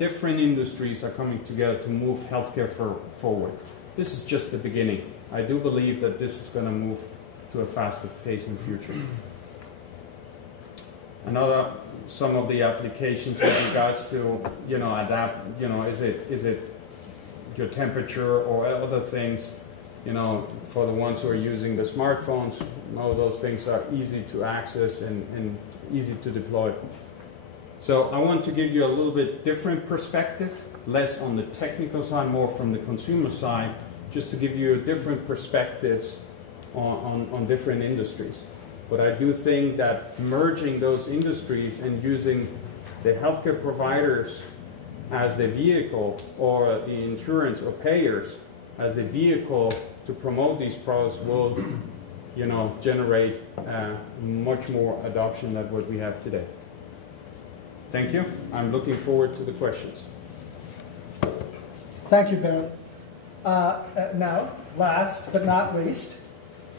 different industries are coming together to move healthcare forward. This is just the beginning. I do believe that this is going to move to a faster pace in the future. Some of the applications with regards to, adapt, is it your temperature or other things, for the ones who are using the smartphones, those things are easy to access and easy to deploy. So I want to give you a little bit different perspective, less on the technical side, more from the consumer side, just to give you different perspectives on different industries. But I do think that merging those industries and using the healthcare providers as the vehicle, or the insurance or payers as the vehicle to promote these products will, generate much more adoption than what we have today. Thank you. I'm looking forward to the questions. Thank you, Bernd. Now, last but not least,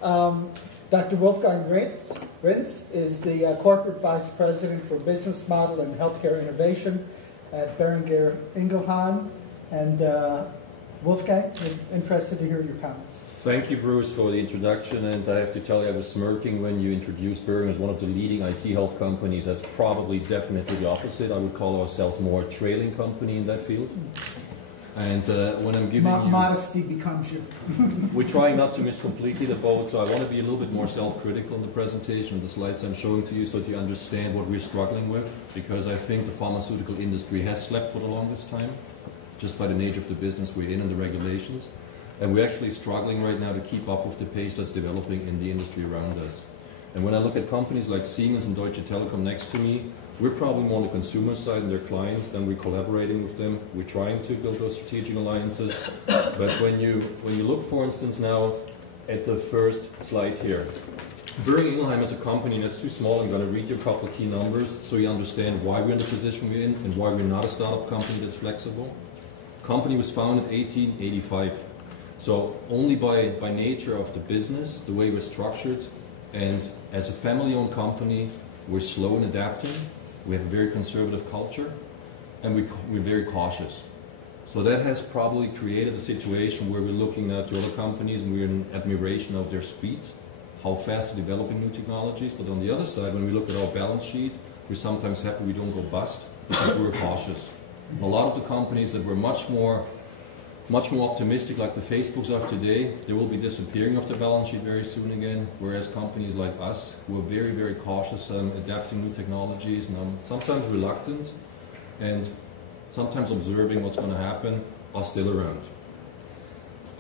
Dr. Wolfgang Rintz is the Corporate Vice President for Business Model and Healthcare Innovation at Boehringer Ingelheim. And Wolfgang, we're interested to hear your comments. Thank you, Bruce, for the introduction. And I have to tell you, I was smirking when you introduced Boehringer as one of the leading IT health companies. That's probably definitely the opposite. I would call ourselves more a trailing company in that field. And when I'm giving you... Modesty becomes you. We're trying not to miss completely the boat, so I want to be a little bit more self-critical in the presentation, the slides I'm showing to you, so that you understand what we're struggling with, because I think the pharmaceutical industry has slept for the longest time, just by the nature of the business we're in and the regulations. And we're actually struggling right now to keep up with the pace that's developing in the industry around us. And when I look at companies like Siemens and Deutsche Telekom next to me, we're probably more on the consumer side and their clients, then we're collaborating with them. We're trying to build those strategic alliances. But when you look, for instance, now at the first slide here, Boehringer Ingelheim is a company that's too small. I'm going to read you a couple of key numbers so you understand why we're in the position we're in and why we're not a startup company that's flexible. The company was founded in 1885. So only by nature of the business, the way we're structured, and as a family-owned company, we're slow in adapting. We have a very conservative culture, and we're very cautious. So that has probably created a situation where we're looking now to other companies and we're in admiration of their speed, how fast they're developing new technologies. But on the other side, when we look at our balance sheet, we're sometimes happy we don't go bust because we're cautious. A lot of the companies that were much more optimistic, like the Facebooks of today, they will be disappearing off the balance sheet very soon again, whereas companies like us, who are very, very cautious adapting new technologies, and sometimes reluctant, and sometimes observing what's going to happen, are still around.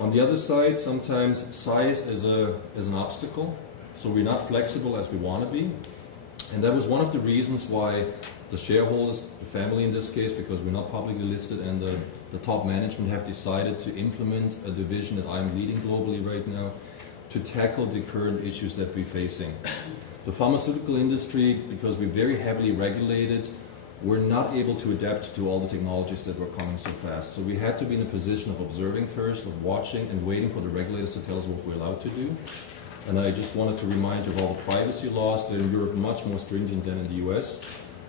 On the other side, sometimes size is an obstacle, so we're not flexible as we want to be, and that was one of the reasons why the shareholders, the family in this case, because we're not publicly listed, and the top management have decided to implement a division that I'm leading globally right now to tackle the current issues that we're facing. The pharmaceutical industry, because we're very heavily regulated, we're not able to adapt to all the technologies that were coming so fast. So we had to be in a position of observing first, of watching and waiting for the regulators to tell us what we're allowed to do. And I just wanted to remind you of all the privacy laws that are in Europe much more stringent than in the US.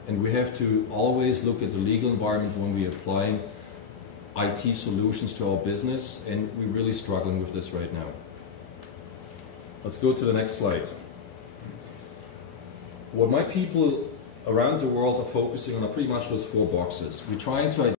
And we have to always look at the legal environment when we apply IT solutions to our business, and we're really struggling with this right now. Let's go to the next slide. What my people around the world are focusing on are pretty much those 4 boxes. We're trying to